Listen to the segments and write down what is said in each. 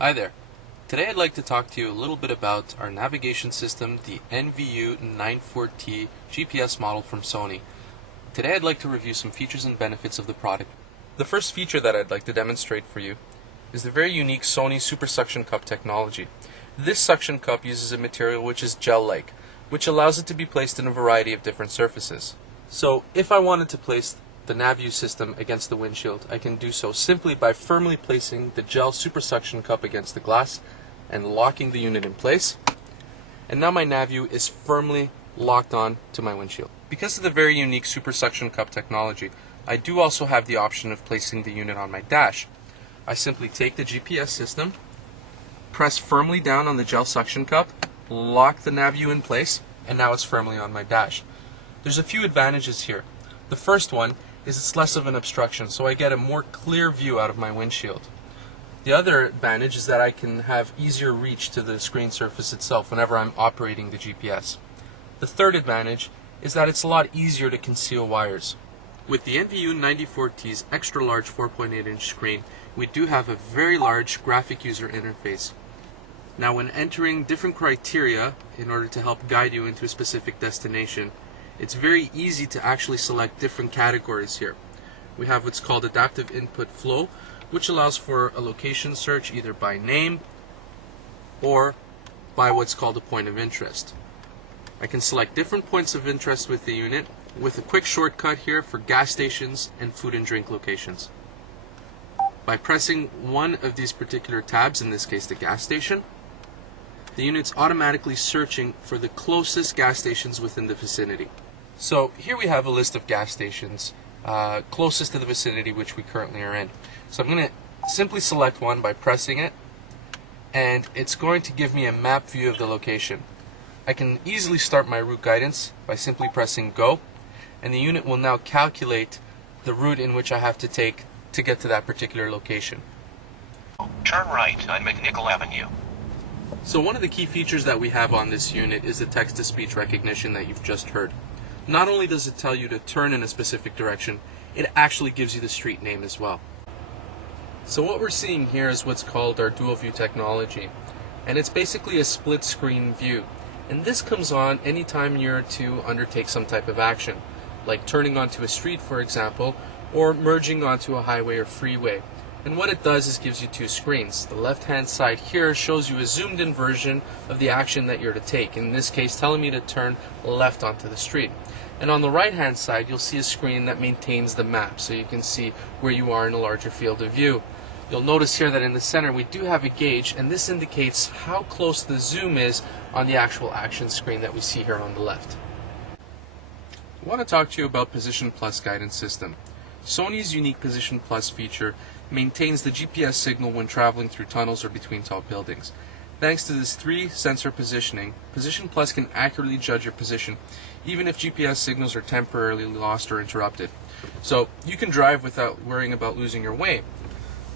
Hi there. Today I'd like to talk to you a little bit about our navigation system, the NVU94T GPS model from Sony. Today I'd like to review some features and benefits of the product. The first feature that I'd like to demonstrate for you is the very unique Sony Super Suction Cup technology. This suction cup uses a material which is gel-like, which allows it to be placed in a variety of different surfaces. So if I wanted to place the NAV-U system against the windshield, I can do so simply by firmly placing the gel super suction cup against the glass and locking the unit in place. And now my NAV-U is firmly locked on to my windshield. Because of the very unique super suction cup technology, I do also have the option of placing the unit on my dash. I simply take the GPS system, press firmly down on the gel suction cup, lock the NAV-U in place, and now it's firmly on my dash. There's a few advantages here. The first one is it's less of an obstruction, so I get a more clear view out of my windshield. The other advantage is that I can have easier reach to the screen surface itself whenever I'm operating the GPS. The third advantage is that it's a lot easier to conceal wires. With the NVU94T's extra large 4.8-inch screen, we do have a very large graphic user interface. Now when entering different criteria in order to help guide you into a specific destination, it's very easy to actually select different categories here. We have what's called adaptive input flow, which allows for a location search either by name or by what's called a point of interest. I can select different points of interest with the unit with a quick shortcut here for gas stations and food and drink locations. By pressing one of these particular tabs, in this case the gas station, the unit's automatically searching for the closest gas stations within the vicinity. So here we have a list of gas stations closest to the vicinity which we currently are in. So I'm going to simply select one by pressing it, and it's going to give me a map view of the location. I can easily start my route guidance by simply pressing go, and the unit will now calculate the route in which I have to take to get to that particular location. Turn right on McNichol Avenue. So one of the key features that we have on this unit is the text-to-speech recognition that you've just heard. Not only does it tell you to turn in a specific direction, it actually gives you the street name as well. So what we're seeing here is what's called our dual view technology, and it's basically a split screen view. And this comes on anytime you're to undertake some type of action, like turning onto a street, for example, or merging onto a highway or freeway. And what it does is gives you two screens. The left-hand side here shows you a zoomed-in version of the action that you're to take, in this case telling me to turn left onto the street. And on the right-hand side, you'll see a screen that maintains the map, so you can see where you are in a larger field of view. You'll notice here that in the center we do have a gauge, and this indicates how close the zoom is on the actual action screen that we see here on the left. I want to talk to you about Position Plus guidance system. Sony's unique Position Plus feature maintains the GPS signal when traveling through tunnels or between tall buildings. Thanks to this 3-sensor positioning, Position Plus can accurately judge your position, even if GPS signals are temporarily lost or interrupted. So you can drive without worrying about losing your way.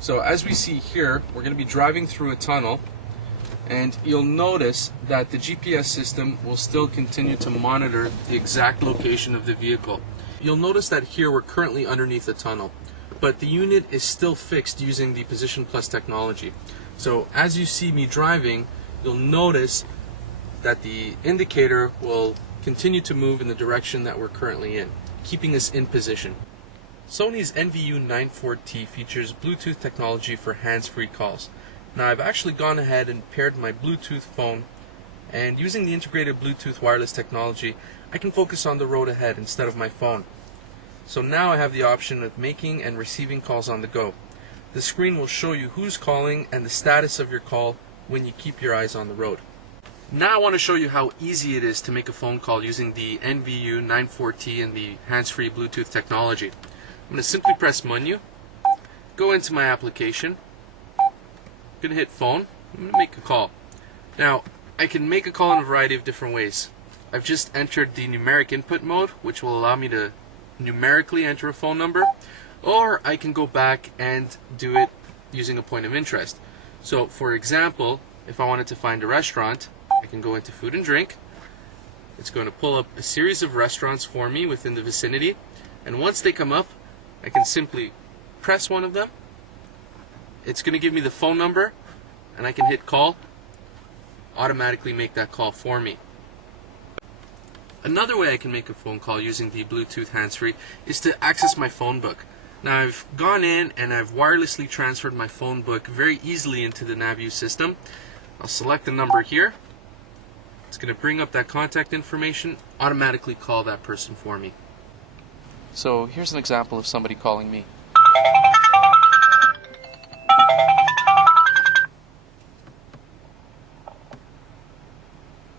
So as we see here, we're going to be driving through a tunnel, and you'll notice that the GPS system will still continue to monitor the exact location of the vehicle. You'll notice that here we're currently underneath a tunnel, but the unit is still fixed using the Position Plus technology. So as you see me driving, you'll notice that the indicator will continue to move in the direction that we're currently in, keeping us in position. Sony's NVU94T features Bluetooth technology for hands-free calls. Now I've actually gone ahead and paired my Bluetooth phone, and using the integrated Bluetooth wireless technology, I can focus on the road ahead instead of my phone. So now I have the option of making and receiving calls on the go. The screen will show you who's calling and the status of your call when you keep your eyes on the road. Now I want to show you how easy it is to make a phone call using the NVU94T and the hands-free Bluetooth technology. I'm going to simply press Menu, go into my application, I'm going to hit Phone, I'm going to make a call. Now I can make a call in a variety of different ways. I've just entered the numeric input mode, which will allow me to numerically enter a phone number, or I can go back and do it using a point of interest. So for example, if I wanted to find a restaurant, I can go into food and drink. It's going to pull up a series of restaurants for me within the vicinity, and once they come up, I can simply press one of them. It's going to give me the phone number and I can hit call, automatically make that call for me. Another way I can make a phone call using the Bluetooth hands-free is to access my phone book. Now I've gone in and I've wirelessly transferred my phone book very easily into the NAV-U system. I'll select the number here. It's going to bring up that contact information, automatically call that person for me. So here's an example of somebody calling me.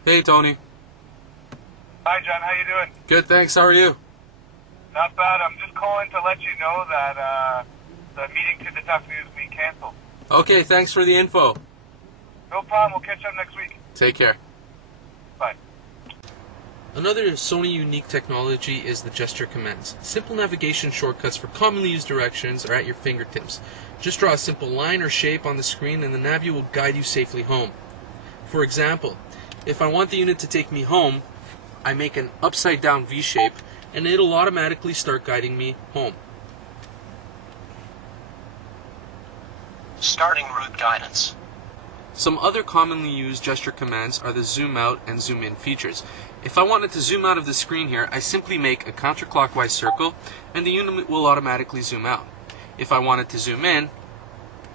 Hey Tony. Hi John, how you doing? Good, thanks. How are you? Not bad. I'm just calling to let you know that the meeting to detect me is being canceled. Okay, thanks for the info. No problem. We'll catch up next week. Take care. Bye. Another Sony unique technology is the gesture commands. Simple navigation shortcuts for commonly used directions are at your fingertips. Just draw a simple line or shape on the screen and the NAV-U will guide you safely home. For example, if I want the unit to take me home, I make an upside down V shape and it'll automatically start guiding me home. Starting route guidance. Some other commonly used gesture commands are the zoom out and zoom in features. If I wanted to zoom out of the screen here, I simply make a counterclockwise circle and the unit will automatically zoom out. If I wanted to zoom in,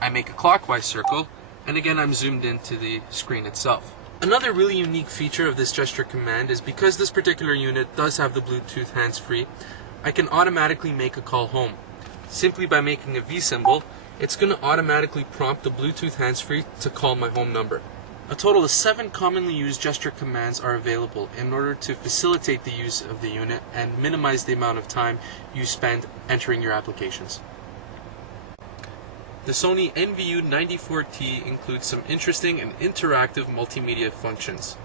I make a clockwise circle and again I'm zoomed into the screen itself. Another really unique feature of this gesture command is because this particular unit does have the Bluetooth hands-free, I can automatically make a call home. Simply by making a V symbol, it's going to automatically prompt the Bluetooth hands-free to call my home number. A total of 7 commonly used gesture commands are available in order to facilitate the use of the unit and minimize the amount of time you spend entering your applications. The Sony NVU94T includes some interesting and interactive multimedia functions.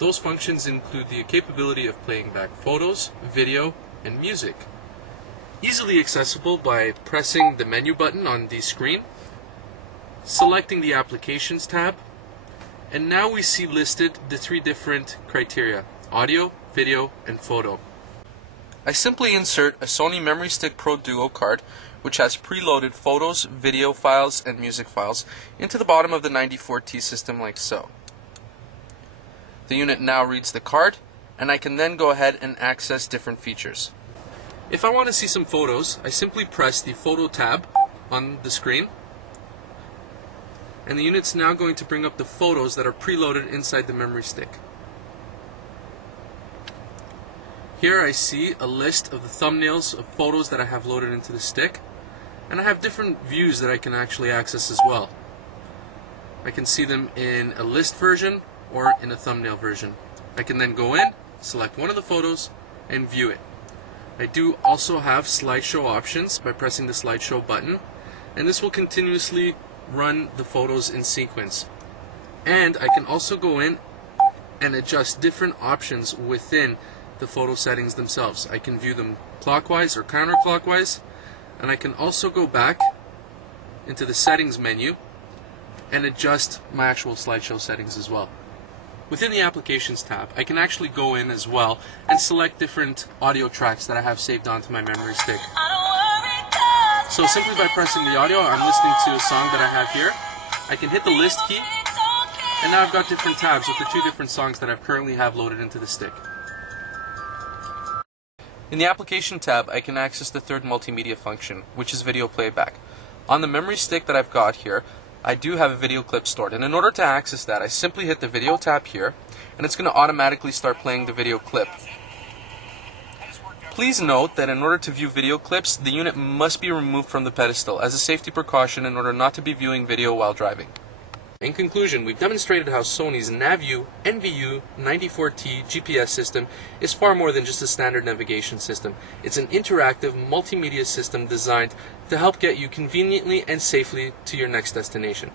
Those functions include the capability of playing back photos, video, and music. Easily accessible by pressing the menu button on the screen, selecting the Applications tab, and now we see listed the 3 different criteria: audio, video, and photo. I simply insert a Sony Memory Stick Pro Duo card, which has preloaded photos, video files, and music files, into the bottom of the 94T system like so. The unit now reads the card, and I can then go ahead and access different features. If I want to see some photos, I simply press the Photo tab on the screen, and the unit's now going to bring up the photos that are preloaded inside the memory stick. Here I see a list of the thumbnails of photos that I have loaded into the stick, and I have different views that I can actually access as well. I can see them in a list version or in a thumbnail version. I can then go in, select one of the photos, and view it. I do also have slideshow options by pressing the slideshow button, and this will continuously run the photos in sequence. And I can also go in and adjust different options within the photo settings themselves. I can view them clockwise or counterclockwise, and I can also go back into the settings menu and adjust my actual slideshow settings as well. Within the Applications tab, I can actually go in as well and select different audio tracks that I have saved onto my memory stick. So simply by pressing the audio, I'm listening to a song that I have here. I can hit the list key, and now I've got different tabs with the 2 different songs that I currently have loaded into the stick. In the Application tab, I can access the 3rd multimedia function, which is video playback. On the memory stick that I've got here, I do have a video clip stored, and in order to access that, I simply hit the video tab here, and it's going to automatically start playing the video clip. Please note that in order to view video clips, the unit must be removed from the pedestal as a safety precaution in order not to be viewing video while driving. In conclusion, we've demonstrated how Sony's NAV-U NVU94T GPS system is far more than just a standard navigation system. It's an interactive multimedia system designed to help get you conveniently and safely to your next destination.